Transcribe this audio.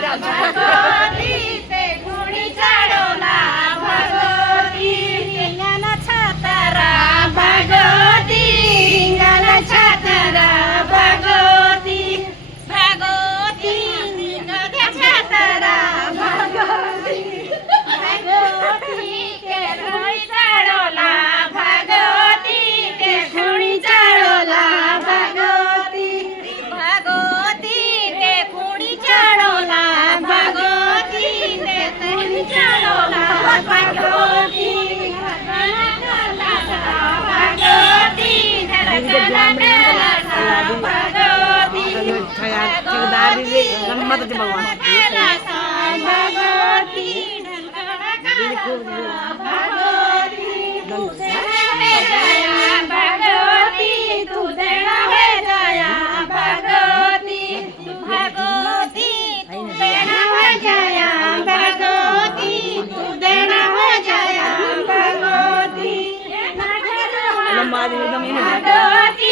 भागवती ते गुणी चाडवला भागवती रिंगण छातारा भागवती रिंगण छातारा भागवती भागवती रिंगण छातारा भागवती भागवती ते गुणी चाडवला भागवती ते गुणी चाडवला भागवती भागवती ते गुणी चाडवला भागवती ते गुणी चाडवला भागवती भागवती भागवती तू देणा है जया भागवती भागवती तू देणा है जया भागवती तू देणा है जया भागवती भागवती भागवती